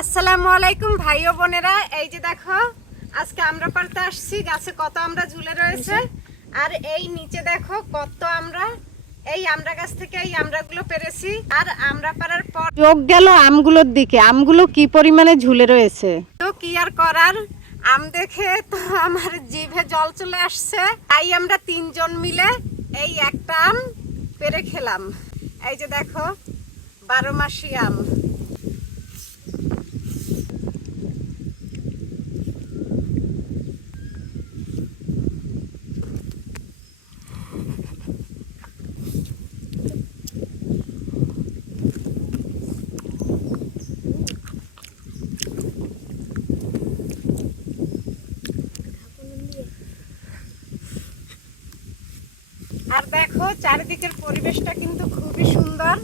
আসসালামু আলাইকুম ভাই ও বোনেরা, এই যে দেখো আজকে আমরা পারতে আসছি। গাছে কত আমরা ঝুলে রয়েছে, আর এই নিচে দেখো কত আমরা এই আমরা গাছ থেকে এই আমরাগুলো পেরেছি। আর আমরা পারার পর চোখ গেল আমগুলোর দিকে, আমগুলো কি পরিমাণে ঝুলে রয়েছে। তো কি আর করার, আম দেখে তো আমার জিভে জল চলে আসছে। তাই আমরা তিনজন মিলে এই একটা আম পেরে খেলাম। এই যে দেখো 12 মাসি আম। আর দেখো চারিদিকের পরিবেশটা কিন্তু খুবই সুন্দর।